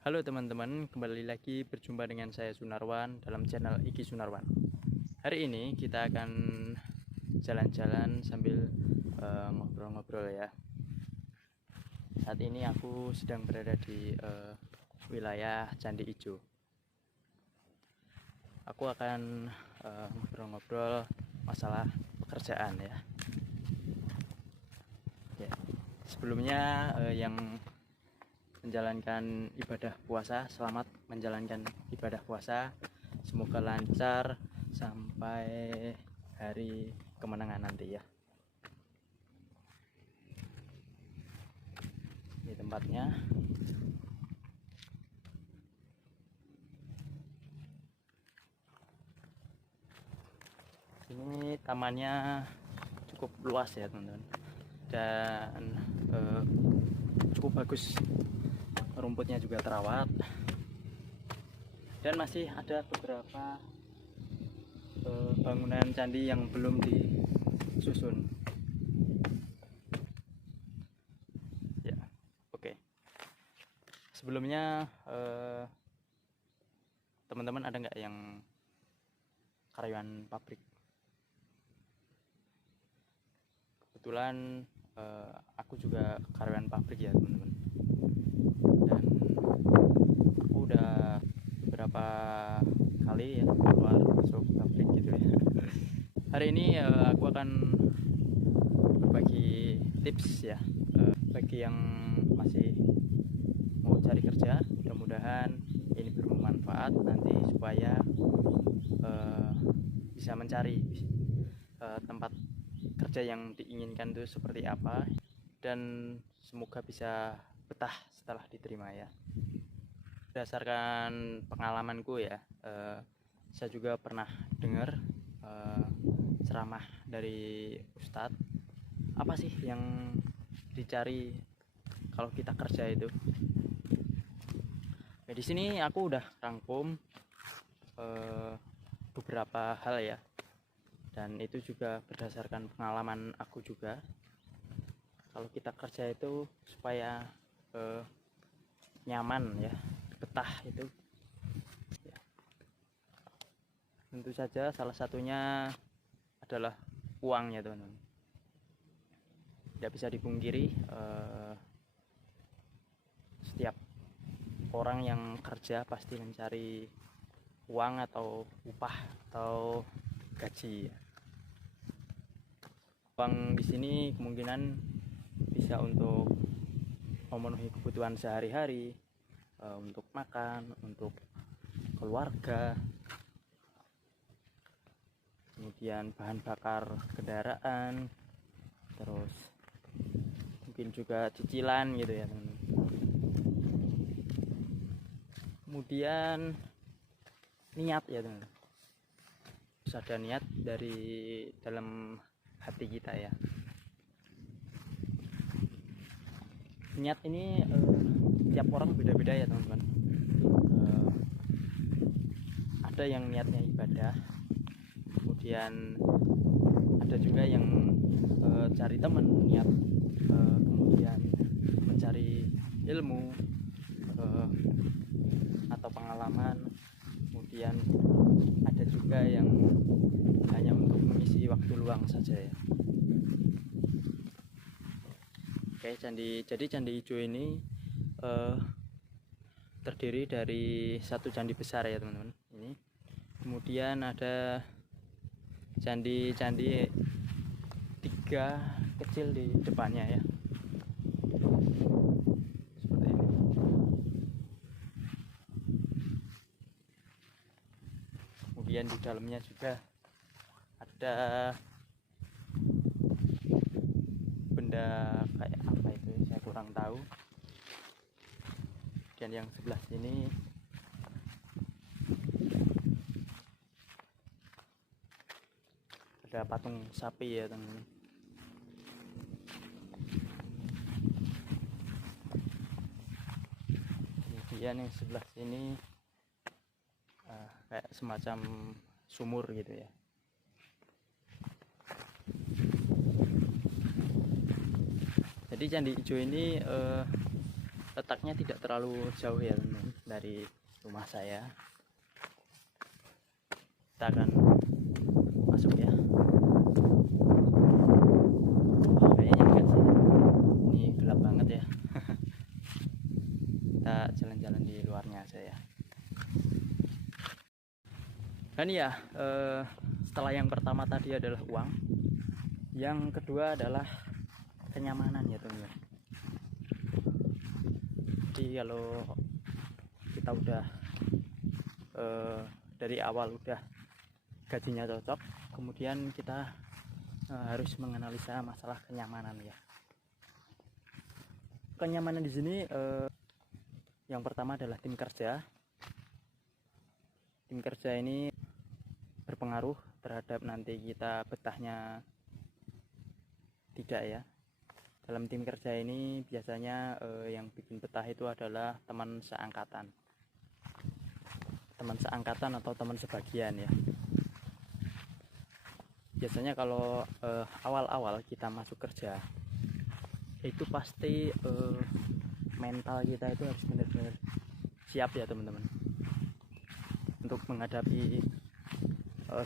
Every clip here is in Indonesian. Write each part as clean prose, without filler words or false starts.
Halo teman-teman, kembali lagi berjumpa dengan saya Sunarwan dalam channel Iki Sunarwan. Hari ini kita akan jalan-jalan sambil ngobrol-ngobrol ya. Saat ini aku sedang berada di wilayah Candi Ijo. Aku akan ngobrol-ngobrol masalah pekerjaan ya. Sebelumnya yang menjalankan ibadah puasa, selamat menjalankan ibadah puasa, semoga lancar sampai hari kemenangan nanti ya. Ini tempatnya. Ini tamannya cukup luas ya teman-teman, dan cukup bagus. Rumputnya juga terawat, dan masih ada beberapa bangunan candi yang belum disusun ya. Oke, sebelumnya teman-teman ada nggak yang karyawan pabrik? Kebetulan aku juga karyawan pabrik ya teman-teman, dan aku udah beberapa kali ya keluar masuk pabrik gitu ya. Hari ini aku akan berbagi tips ya bagi yang masih mau cari kerja. Mudah-mudahan ini bermanfaat nanti supaya bisa mencari tempat kerja yang diinginkan itu seperti apa, dan semoga bisa betah setelah diterima ya. Berdasarkan pengalamanku ya, saya juga pernah dengar ceramah dari Ustadz, apa sih yang dicari kalau kita kerja itu. Ya, di sini aku udah rangkum beberapa hal ya, dan itu juga berdasarkan pengalaman aku juga. Kalau kita kerja itu supaya nyaman ya, betah itu ya. Tentu saja salah satunya adalah uang ya teman-teman. Tidak bisa dipungkiri setiap orang yang kerja pasti mencari uang atau upah atau gaji ya. Uang di sini kemungkinan bisa untuk memenuhi kebutuhan sehari-hari, untuk makan, untuk keluarga, kemudian bahan bakar kendaraan, terus mungkin juga cicilan gitu ya teman-teman. Kemudian niat ya teman-teman, harus ada niat dari dalam hati kita ya. Niat ini tiap orang beda-beda ya teman-teman. Ada yang niatnya ibadah, kemudian ada juga yang cari teman niat, kemudian mencari ilmu atau pengalaman, kemudian ada juga yang hanya untuk mengisi waktu luang saja ya. Oke, jadi Candi Ijo ini terdiri dari satu candi besar ya teman-teman. Ini kemudian ada candi-candi 3 kecil di depannya ya, seperti ini. Kemudian di dalamnya juga ada benda kayak apa itu saya kurang tahu. Dan yang sebelah sini ada patung sapi ya teman-teman. Kemudian yang sebelah sini kayak semacam sumur gitu ya. Jadi Candi Ijo ini letaknya tidak terlalu jauh ya teman-teman dari rumah saya. Kita akan masuk ya. Kayaknya enggak sih, ini gelap banget ya. Kita jalan-jalan di luarnya aja ya. Dan ya, setelah yang pertama tadi adalah uang, yang kedua adalah kenyamanan ya teman-teman. Jadi kalau kita udah dari awal udah gajinya cocok, kemudian kita harus menganalisa masalah kenyamanan ya. Kenyamanan di sini yang pertama adalah tim kerja. Tim kerja ini berpengaruh terhadap nanti kita betahnya tidak ya. Dalam tim kerja ini biasanya yang bikin betah itu adalah teman seangkatan atau teman sebagian ya. Biasanya kalau awal-awal kita masuk kerja itu pasti mental kita itu harus benar-benar siap ya teman-teman, untuk menghadapi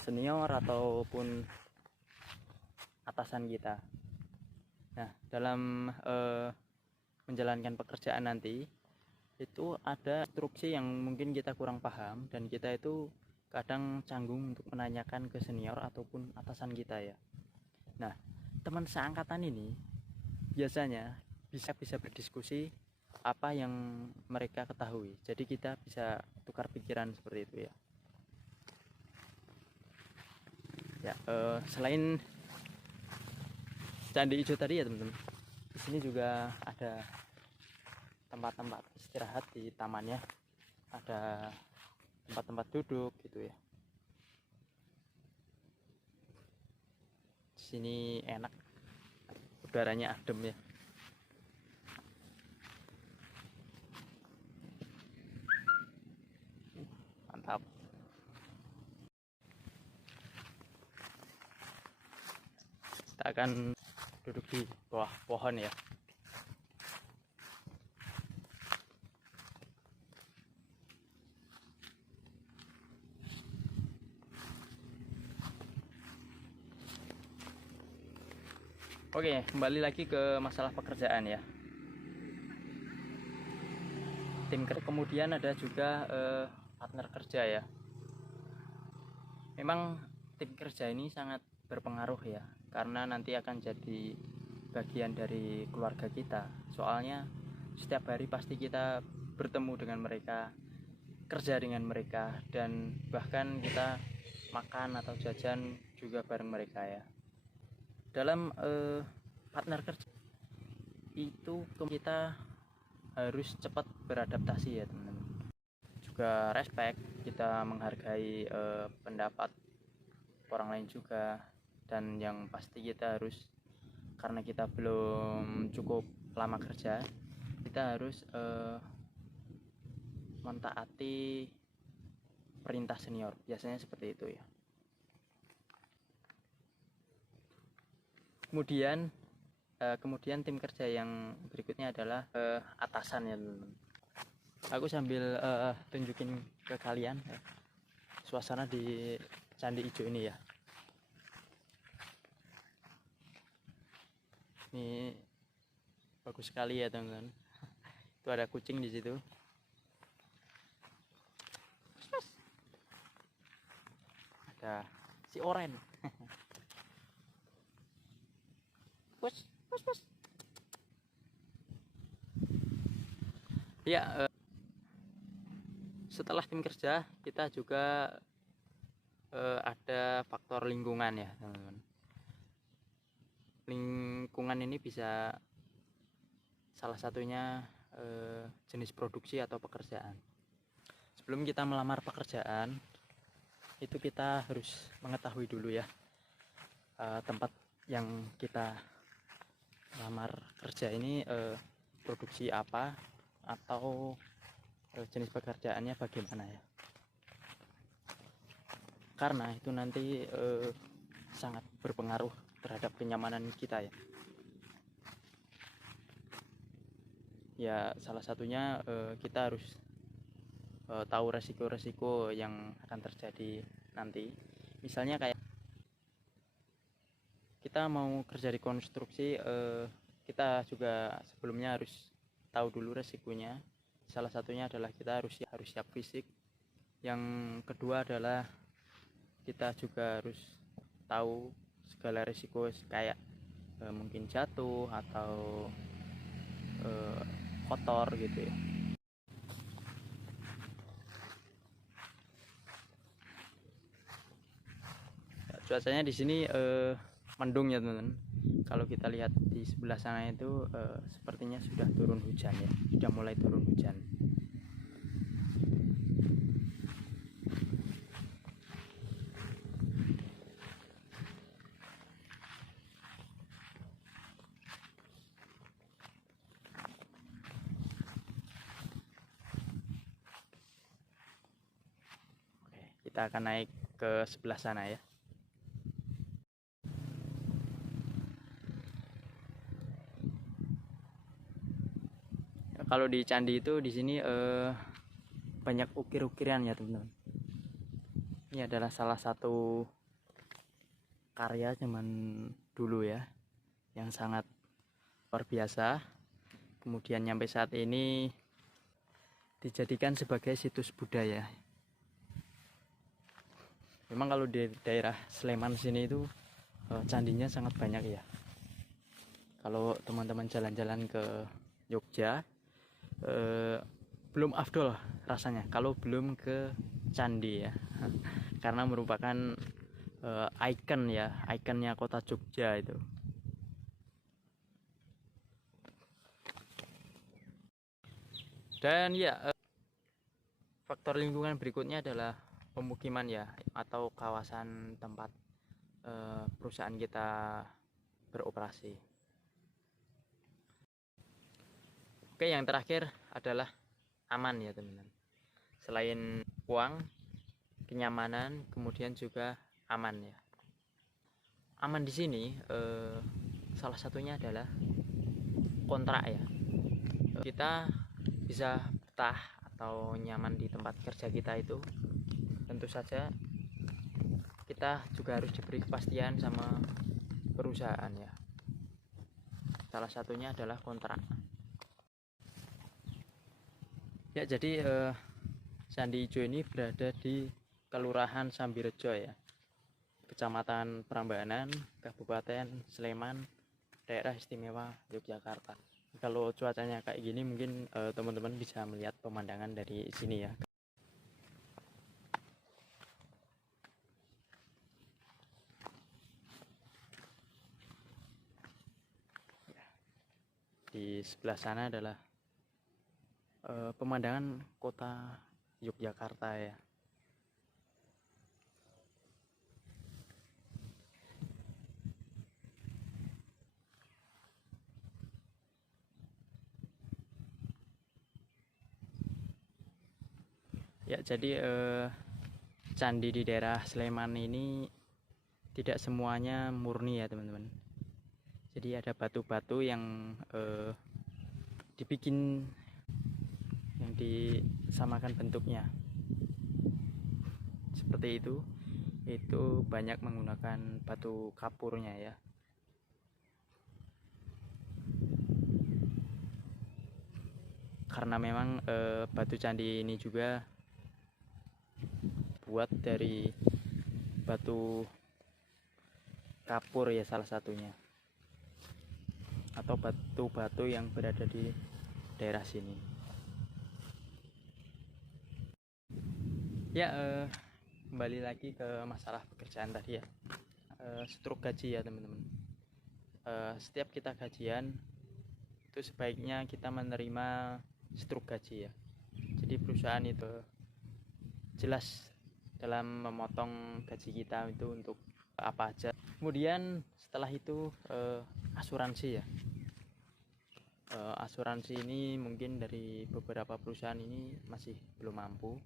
senior ataupun atasan kita. Nah, dalam menjalankan pekerjaan nanti itu ada instruksi yang mungkin kita kurang paham, dan kita itu kadang canggung untuk menanyakan ke senior ataupun atasan kita ya. Nah, teman seangkatan ini biasanya bisa berdiskusi apa yang mereka ketahui, jadi kita bisa tukar pikiran seperti itu ya. Ya, selain Candi Ijo tadi ya teman-teman, di sini juga ada tempat-tempat istirahat di tamannya, ada tempat-tempat duduk gitu ya. Di sini enak, udaranya adem ya. Mantap. Kita akan duduk di bawah pohon ya. Oke, kembali lagi ke masalah pekerjaan ya. Tim kerja, kemudian ada juga partner kerja ya. Memang tim kerja ini sangat berpengaruh ya, karena nanti akan jadi bagian dari keluarga kita. Soalnya setiap hari pasti kita bertemu dengan mereka, kerja dengan mereka, dan bahkan kita makan atau jajan juga bareng mereka ya. Dalam partner kerja itu kita harus cepat beradaptasi ya teman-teman. Juga respect, kita menghargai pendapat orang lain juga. Dan yang pasti kita harus, karena kita belum cukup lama kerja, kita harus mentaati perintah senior, biasanya seperti itu ya. Kemudian tim kerja yang berikutnya adalah atasan ya teman-teman. Aku sambil tunjukin ke kalian ya, suasana di Candi Ijo ini ya. Ini bagus sekali ya teman-teman. Itu ada kucing di situ. Ada si oren. Push. Ya, setelah tim kerja kita juga ada faktor lingkungan ya teman-teman. Lingkungan ini bisa salah satunya jenis produksi atau pekerjaan. Sebelum kita melamar pekerjaan itu kita harus mengetahui dulu ya tempat yang kita lamar kerja ini produksi apa atau jenis pekerjaannya bagaimana ya, karena itu nanti sangat berpengaruh terhadap kenyamanan kita ya. Ya salah satunya kita harus tahu resiko-resiko yang akan terjadi nanti. Misalnya kayak kita mau kerja di konstruksi, kita juga sebelumnya harus tahu dulu resikonya. Salah satunya adalah kita harus siap fisik. Yang kedua adalah kita juga harus tahu segala resiko kayak mungkin jatuh atau kotor gitu ya. Cuacanya di sini mendung ya teman-teman. Kalau kita lihat di sebelah sana itu sepertinya sudah turun hujan ya, sudah mulai turun hujan. Oke, kita akan naik ke sebelah sana ya. Kalau di candi itu di sini banyak ukir-ukiran ya teman-teman. Ini adalah salah satu karya zaman dulu ya, yang sangat luar biasa. Kemudian sampai saat ini dijadikan sebagai situs budaya. Memang kalau di daerah Sleman sini itu candinya sangat banyak ya. Kalau teman-teman jalan-jalan ke Jogja, belum afdol rasanya kalau belum ke candi ya, karena merupakan ikon ya, ikonnya kota Jogja itu. Dan ya, faktor lingkungan berikutnya adalah pemukiman ya, atau kawasan tempat perusahaan kita beroperasi. Oke, yang terakhir adalah aman ya teman-teman. Selain uang, kenyamanan, kemudian juga aman ya. Aman di sini salah satunya adalah kontrak ya. Kita bisa betah atau nyaman di tempat kerja kita itu, tentu saja kita juga harus diberi kepastian sama perusahaan ya. Salah satunya adalah kontrak. Ya, jadi Candi Ijo ini berada di Kelurahan Sambirejo ya, Kecamatan Prambanan, Kabupaten Sleman, Daerah Istimewa Yogyakarta. Kalau cuacanya kayak gini mungkin teman-teman bisa melihat pemandangan dari sini ya. Di sebelah sana adalah pemandangan kota Yogyakarta ya. Ya, jadi candi di daerah Sleman ini tidak semuanya murni ya teman-teman. Jadi ada batu-batu yang dibikin, yang disamakan bentuknya seperti itu banyak menggunakan batu kapurnya ya. Karena memang batu candi ini juga buat dari batu kapur ya, salah satunya, atau batu-batu yang berada di daerah sini ya. Kembali lagi ke masalah pekerjaan tadi ya, struk gaji ya teman-teman. Setiap kita gajian itu sebaiknya kita menerima struk gaji ya. Jadi perusahaan itu jelas dalam memotong gaji kita itu untuk apa aja. Kemudian setelah itu asuransi ya. Asuransi ini mungkin dari beberapa perusahaan ini masih belum mampu,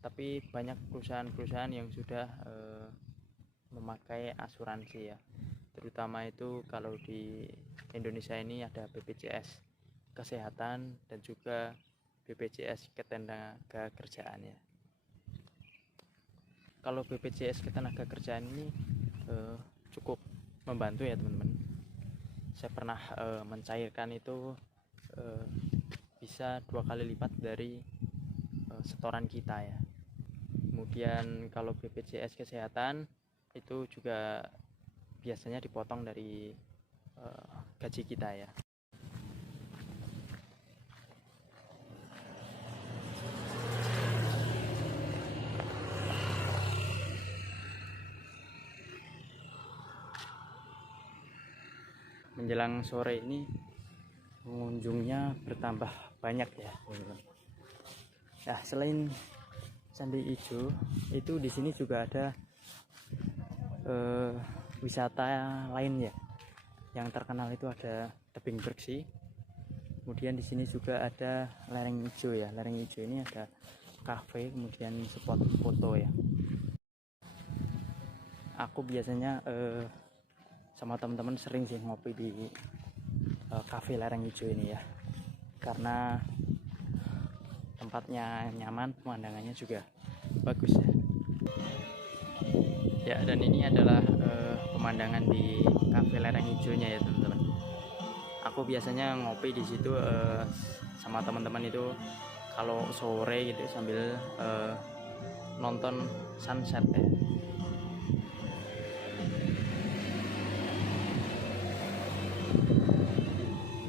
tapi banyak perusahaan-perusahaan yang sudah memakai asuransi ya. Terutama itu kalau di Indonesia ini ada BPJS, kesehatan dan juga BPJS Ketenagakerjaan ya. Kalau BPJS Ketenagakerjaan ini cukup membantu ya teman-teman. Saya pernah mencairkan itu bisa 2 kali lipat dari setoran kita ya. Kemudian kalau BPJS Kesehatan itu juga biasanya dipotong dari gaji kita ya. Menjelang sore ini pengunjungnya bertambah banyak ya teman-teman. Nah, selain Candi Ijo itu di sini juga ada wisata lain ya. Yang terkenal itu ada tebing bersih. Kemudian di sini juga ada lereng hijau ya. Lereng hijau ini ada kafe, kemudian spot foto ya. Aku biasanya sama teman-teman sering sih ngopi di kafe lereng hijau ini ya, karena tempatnya nyaman, pemandangannya juga bagus ya. Ya, dan ini adalah pemandangan di kafe lereng hijaunya ya teman-teman. Aku biasanya ngopi di situ sama teman-teman itu kalau sore gitu sambil nonton sunset ya.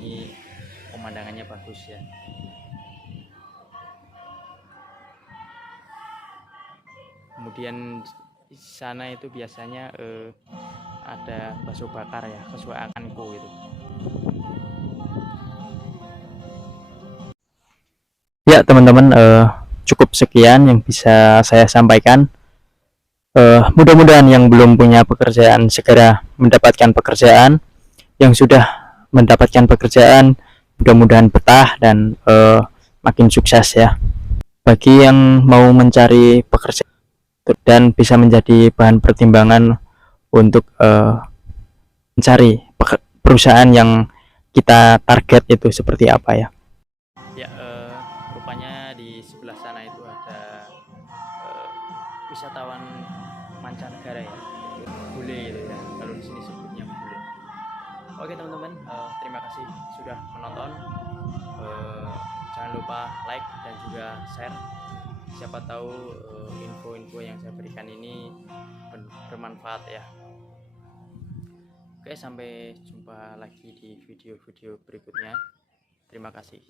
Ini pemandangannya bagus ya. Kemudian di sana itu biasanya ada bakso bakar ya, kesukaanku itu. Ya teman-teman, cukup sekian yang bisa saya sampaikan. Mudah-mudahan yang belum punya pekerjaan segera mendapatkan pekerjaan, yang sudah mendapatkan pekerjaan mudah-mudahan betah dan makin sukses ya. Bagi yang mau mencari pekerjaan dan bisa menjadi bahan pertimbangan untuk mencari perusahaan yang kita target itu seperti apa ya. Ya, rupanya di sebelah sana itu ada wisatawan mancanegara ya, bule gitu ya, kalau di sini sebutnya bule. Oke teman-teman, terima kasih sudah menonton. Jangan lupa like dan juga share. Siapa tahu info-info yang saya berikan ini bermanfaat ya. Oke, sampai jumpa lagi di video-video berikutnya. Terima kasih.